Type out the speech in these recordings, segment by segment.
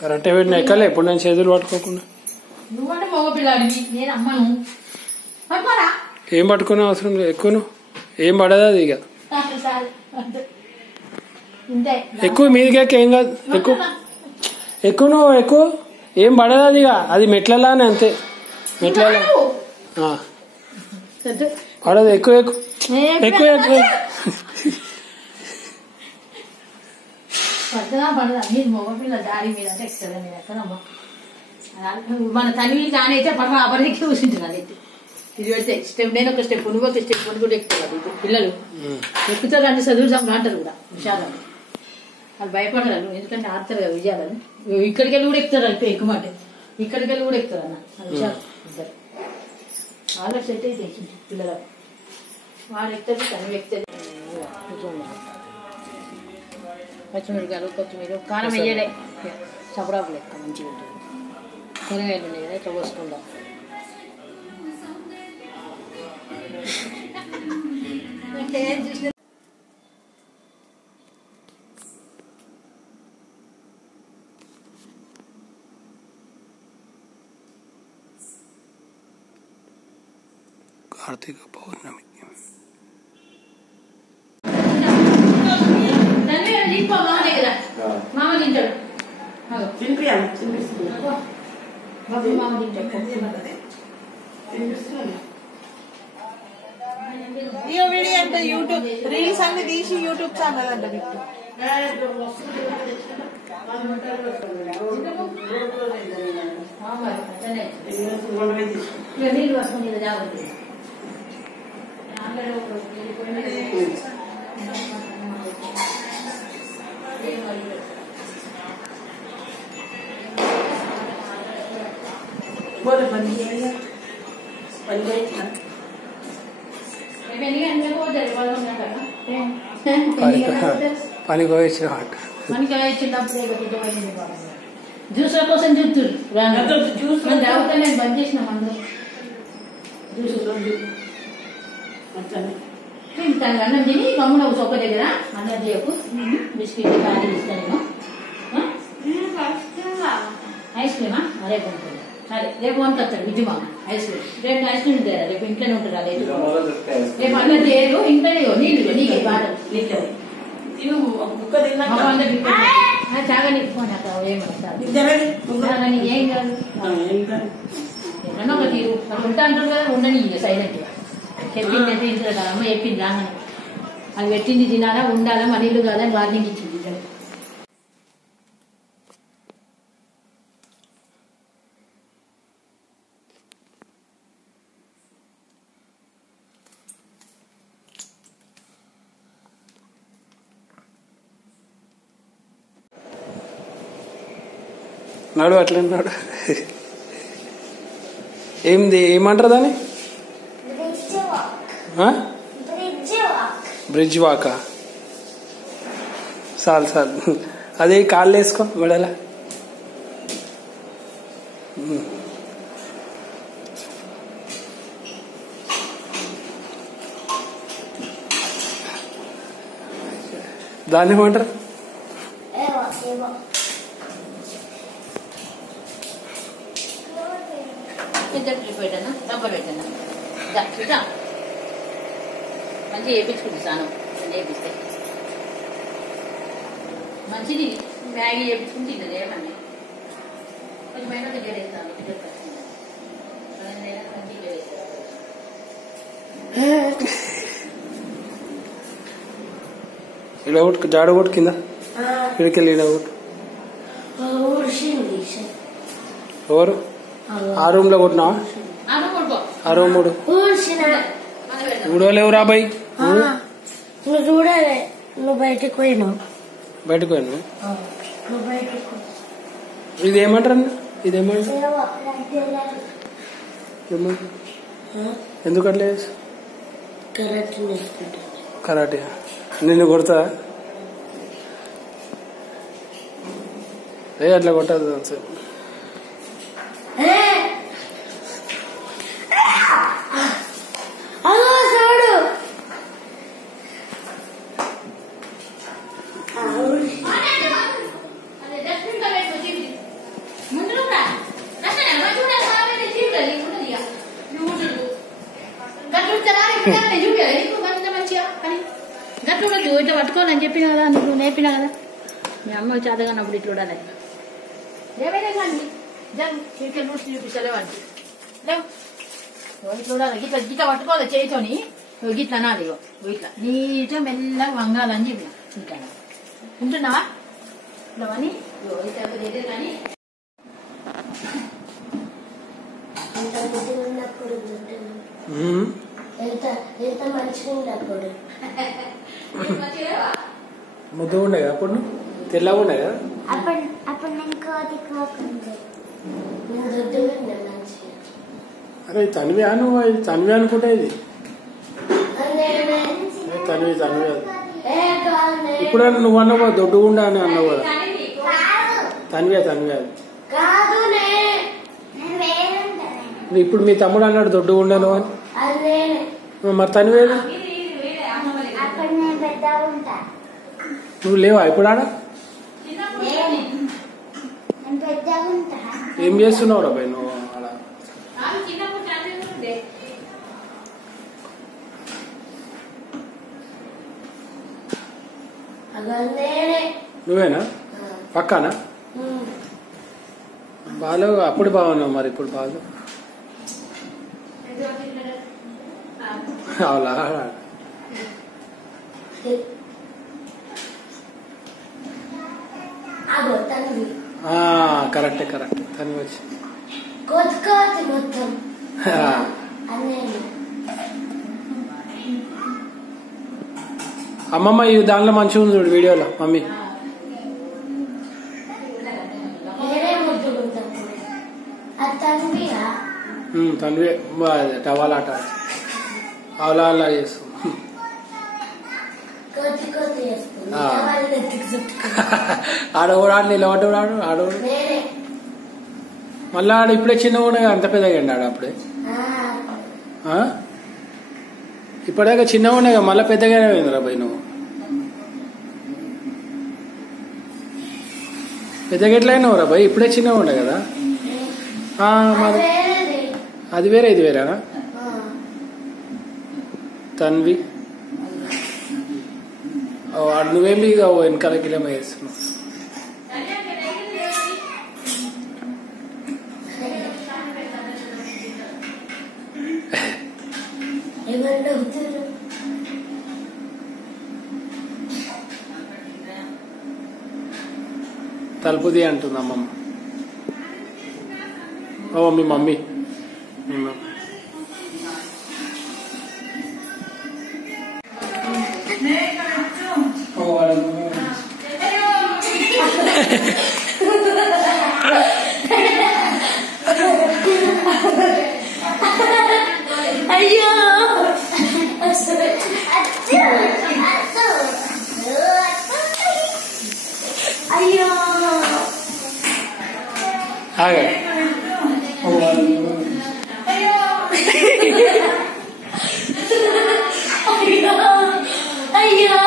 కరెక్టే పెట్టిన ఎక్కలే ఎప్పుడు నేను చేతులు పట్టుకోకుండా. నువ్వంటే మగ పిల్లాడివి, నేను అమ్మను. ఏం పట్టుకునే అవసరం లేదు. ఎక్కువ ఏం పడదు అది. ఇక ఎక్కువ మీదికి ఏం కాదు. ఎక్కువ నువ్వు ఎక్కువ ఏం పడదు అది. ఇక అది మెట్లలానే అంతే. మెట్లలో పడదు. ఎక్కువ ఎక్కువ ఎక్కువ ఎక్కువ పడదా మీరు మగపిల్ల దారి మీద అంటే ఎక్కడ మీరు ఎక్కడమ్మా మన తల్లి దాని అయితే పక్కన అబరికి కూర్చుంటుంది. అదైతే ఇది పెడితే స్టెప్, నేను ఒక స్టెప్, నువ్వు ఒక స్టెప్ అని కూడా ఎక్కుతారు. పిల్లలు ఎక్కుతారు అంటే చదువు అంటారు కూడా విషయాలు. వాళ్ళు భయపడరు ఎందుకంటే ఆడతారు కదా విజయాలని. ఇక్కడికి వెళ్ళి కూడా ఎక్కుతారు. అయితే ఎక్కుమంటే ఇక్కడికి వెళ్ళి కూడా ఎక్కుతారు అన్న విషయాలు. ఇద్దరు వాళ్ళకి సెట్ అయితే పిల్లలకు వాడు ఎక్కుతారు, తను ఎక్కుతారు. పచ్చిమిరకాయలు, కొత్తిమీర, కారం వేయలే, చపరాకు లెక్క మంచిగా ఉంటుంది. కూరగాయలు ఉన్నాయి కదా ఇట్లా పోసుకుందాం. కార్తీక పౌర్ణమి మామ తింటాడు. వీడియో అంటే యూట్యూబ్ రీల్స్ అన్ని తీసి యూట్యూబ్ ఛానల్ అంట పెట్టు. పని పోయించిన జ్యూస్ కోసం చూస్తున్నారు. తాగుతా నేను బంద్ చేసిన మందు తింటాను. అన్నం తిని గమ్మున ఒక దగ్గర అన్నం చేయకు. బిస్కెట్ కానీ ఇస్తాను. ఐస్ క్రీమా రేపు ఉంటుంది. సరే రేపు వంకొస్తాడు విజయమా ఐస్ క్రీమ్. రేపు ఐస్ క్రీమ్ ఉంటారా? రేపు ఇంట్లోనే ఉంటుంది. అదే రేపు అన్నం చేయరు. ఇంట్లోనే నీళ్ళు నీకు బాటలు నీళ్ళు చాగని ఏం కాదు. ఎన్నో ఒక తీరు అది ఉంటా అంటారు కదా. ఉండని సైలెంట్ గా చెప్పింది ఇంట్లో కదా అమ్మ చెప్పింది రాగానే అది పెట్టింది తినాలా ఉండాలా మన ఇల్లు కాదని వార్నింగ్ ఇచ్చింది. నాడు అట్లన్నాడు. ఏంది ఏమంటారు దాన్ని? బ్రిడ్జ్ వాకా? చాలు చాలు. అదే కాళ్ళు వేసుకో మెడల. దాన్ని ఏమంటారు? రబ్బర్ పెట్టాను మంచిగా వేయించుకుంటు స్నానం వేపిస్తే మంచిది. మ్యాగీ వేయించుకుని తిన్నది ఏమన్నా కొంచెమైనా దగ్గర వేస్తాను. ఇలా కొట్టు జాడ కొట్టు కింద ఇడికెళ్ళి ఇలా కొట్టు. ఎవరు ఆ రూమ్ లో కొట్టినావా? ఆ రూమ్ ఊడోలేవు రాబాయి. నువ్వు చూడాలి. నువ్వు బయటకు పోయినావు. బయటకు పోయినా. ఇదేమంటారు అన్న? ఇదేమంటారు? ఎందుకు అట్లా కరాటే? నిన్ను కొడతా? అట్లా కొట్టదు సార్. చూపించాలి నీకు మంచిగా అని గట్టు ఉండదు ఇట్లా పట్టుకోవాలని చెప్పిన కదా నువ్వు నేర్పినా కదా మీ అమ్మ చేతగానప్పుడు ఇట్లా ఉండాలి ఏమైనా కానీ చికెన్ రూట్స్ చూపించలేవు అంటే లేవు ఇట్లా ఉండాలి ఇట్లా గిట్లా పట్టుకోవాలి చేయితోని గిట్లా అనాలి ఇట్లా నీట్గా మెల్లగా వంగాలని చెప్పిన ఇంకా ఉంటున్నావా ఇట్లా అని కానీ ముద్దు ఉండే కదా అప్పుడు తెల్లగా ఉండే కదా అరే తనివి అను తనివి అనుకుంటా ఇది తనివి తనివి ఇప్పుడు నువ్వు అన్నావు దొడ్డుగుండా అని అన్నావు కదా తనివే తనివే అది ఇప్పుడు మీ తమ్ముడు అన్నాడు దొడ్డుగుండాను అని మరి తనివేది నువ్వు లేవా ఇప్పుడు ఆడ ఏం చేస్తున్నావు రా భయ్ నువ్వు అలా నువ్వేనా పక్కానా బాగా అప్పుడు బాగున్నావు మరి ఇప్పుడు బాగా అవులా కరెక్టే కరెక్ట్ తను వచ్చి అమ్మమ్మ ఈ దానిలో మంచిగా ఉంది చూడు వీడియోలో మమ్మీ తన్వే టవాల్ ఆట అవలా అలా చేస్తాం ఆడవాడు ఆడు నిలబడ్డాడు ఆడవాడు మళ్ళా ఆడు ఇప్పుడే చిన్నగా ఉండే అంత పెద్దగా ఆడు అప్పుడే ఇప్పటిదాకా చిన్నగా ఉండే మళ్ళీ పెద్దగానే పోయిందిరా భయ్ నువ్వు పెద్దగా ఎట్లా అయినావురా భయ్ ఇప్పుడే చిన్నగా ఉండే కదా మరి అది వేరే ఇది వేరేనా తన్వి నువ్వేమి వెనకాల కిలోమీ వేస్తున్నావు తలుపుది అంటుంది అమ్మమ్మ ఓ మీ మమ్మీ అయ్యో అయ్యో అయ్యో అయ్యో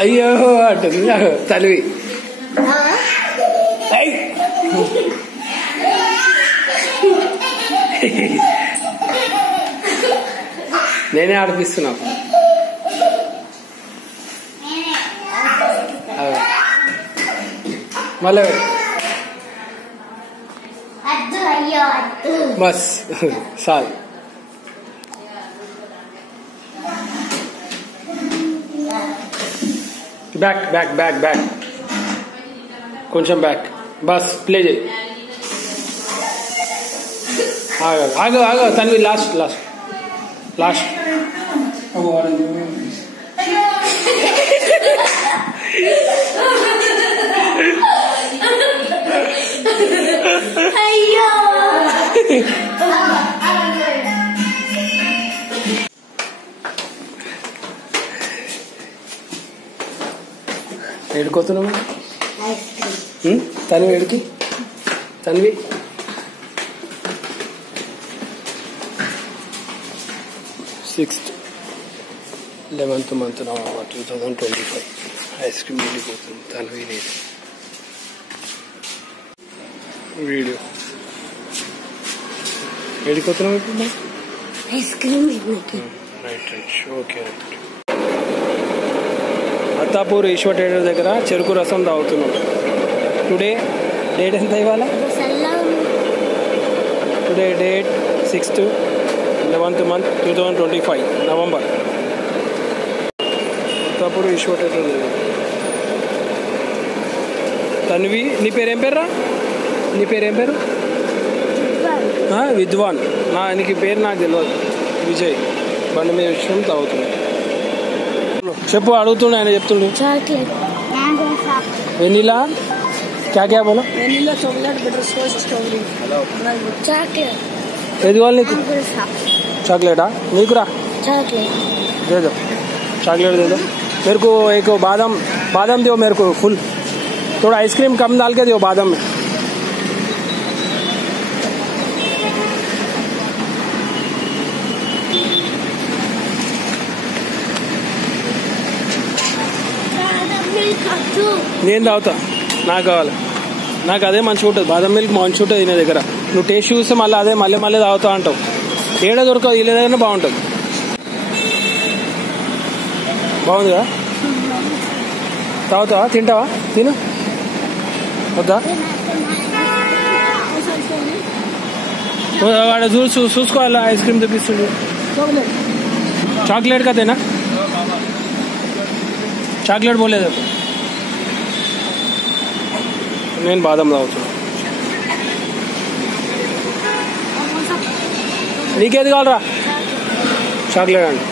అయ్యో అంటుంది తలివి నేనే ఆడిపిస్తున్నా మళ్ళీ బస్ చాలు బ్యాక్ బ్యాక్ బ్యాక్ బ్యాక్ కొంచెం బ్యాక్ బస్ ప్లే చేయి ఆగో ఆగో తన్వి లాస్ట్ లాస్ట్ లాస్ట్ అయ్యో ఏడుకోతున్నావు తన్వి ఏడికి Tanvi sixth 11th month November 2025. Ice cream వెళ్ళిపోతుంది తన్వి లేదు వీడియో వెళ్ళిపోతున్నాం ఇప్పుడు ice cream right okay Attapur Eshwar theatre దగ్గర చెరుకు రసం తాగుతున్నాం. టుడే డేట్ ఎంత ఇవాళ? Today date 6th 11th month 2025 November. Attapur Eshwar theatre దగ్గర. తన్వి నీ పేరు ఏం పేరురా? నీ పేరు ఏం పేరు? విద్వాన్. నీకు పేరు నాకు తెలియదు. విజయ్ బండి మీద విషయం తాగుతుంది. చెప్పు అడుగుతుండే ఆయన చెప్తుండు. వెనిలా क्या क्या बोलो? Vanilla chocolate butter scotch strawberry chocolate. ఏది కావాలి నీకు? चॉकलेट नीक रा चॉकलेट दे दो. चॉकलेट दे दो मेरे को. एक बादाम दो मेरे को फुल. थोड़ा आइसक्रीम कम डाल के दो बादाम में. నేను తాగుతా. నాకు కావాలి. నాకు అదే మంచిగా ఉంటుంది. బాదం మిల్క్ మంచిగా ఉంటుంది నీ దగ్గర. నువ్వు టేస్ట్ చూస్తే మళ్ళీ అదే మళ్ళీ తాగుతా అంటావు. ఏడ దొరకదు. వీళ్ళ దగ్గర బాగుంటుంది. బాగుంది కదా? తాగుతావా? తింటావా? తిను. వద్దా? వాడు చూసుకోవాలా? ఐస్ క్రీమ్ చూపిస్తుంది. చాక్లెట్ కదేనా? చాక్లెట్ పోలేదు. నేను బాదం తాగుతున్నా. నీకేది కావాలరా? చాక్లెట్ అండి.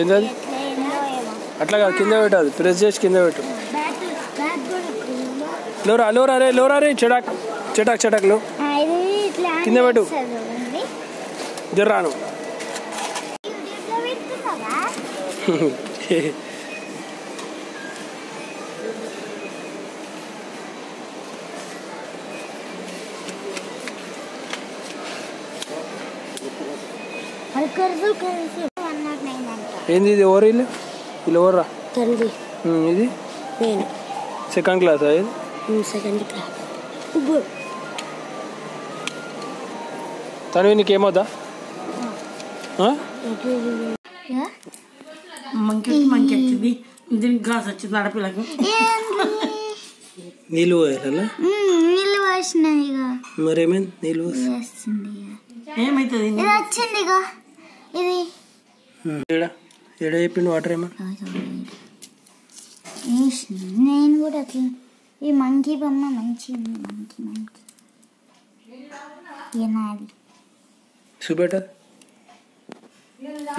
ఏంటది? అట్లా కాదు, కింద పెట్టదు. ప్రెస్ చేసి కింద పెట్టు. లోరా రే చటాక్ లో కింద పెట్టు. జర్రాను ఏంది ఇది? ఎవరు వీళ్ళు ఎవర్రా? ఇది సెకండ్ క్లాస్. Second class. తను నీకేమవుతా? మంకి వచ్చింది. దీనికి గ్లాస్ వచ్చింది ఆడపిల్లకి. నీళ్ళు పోయాలా? నీళ్ళు పోసినాయి. మరేమైంది? నీళ్ళు ఏమైతుంది? ఇది వచ్చింది. ఇది ఎడ చెప్పిండు వాటర్ ఏమన్నా? నేను కూడా అట్లా. ఈ మంకీ బొమ్మ మంచి మంకీ ఏనాది చూపెట్ట.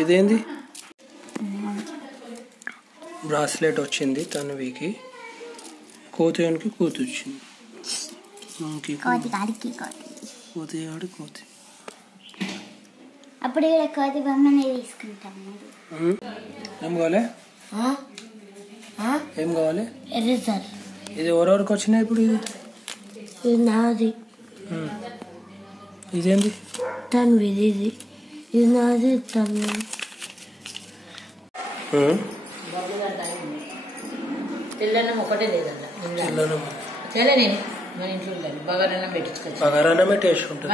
ఇదేంది? బ్రాస్లెట్ వచ్చింది తనవికి. కోతికి కోతి వచ్చింది. కోతి అప్పుడు ఇక్కడ కోతి బొమ్మనే తీసుకుంటాము. ఏం కావాలి? ఏం కావాలి? ఎరేజర్. ఇది ఎవరెవరికి వచ్చినాయి ఇప్పుడు? ఇది నాది. ఇదేంది? తన్విది. ఇది నాది. తన్వి. తెల్లన్నం ఒకటే లేదన్న. నేను మన ఇంట్లో బగారన్నం పెట్టించుకోవచ్చు. బగారన్నమే టేస్ట్ ఉంటుంది.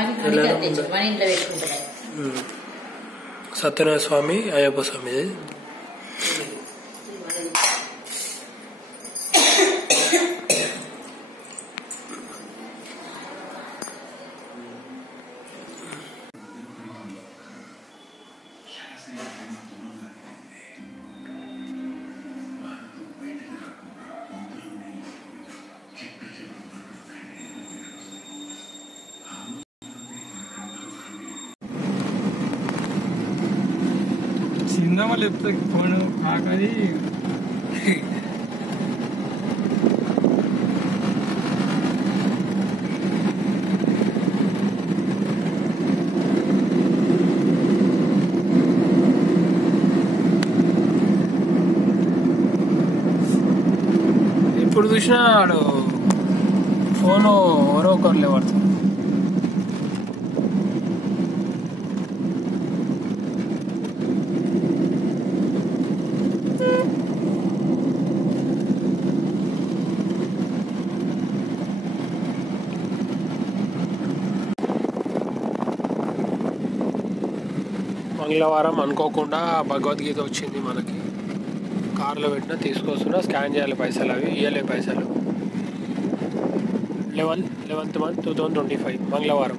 మన ఇంట్లో పెట్టుకుంటారు. సత్యనారాయణ స్వామి, అయ్యప్ప స్వామి. చిన్నమ్మ లేపుతా ఫోన్ ఆకలి. ఎప్పుడు చూసినా వాడు ఫోన్ ఎవరో ఒకరు లేవాడుతుంది. మంగళవారం అనుకోకుండా భగవద్గీత వచ్చింది మనకి. కార్లో పెట్టినా తీసుకొస్తున్నా, స్కాన్ చేయాలి పైసలు, అవి ఇవ్వలే పైసలు. 11th month 2025 మంగళవారం.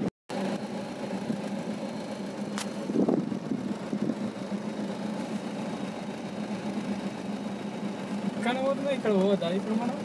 ఇక్కడ పోతుందా, ఇక్కడ పోదా ఇప్పుడు మనం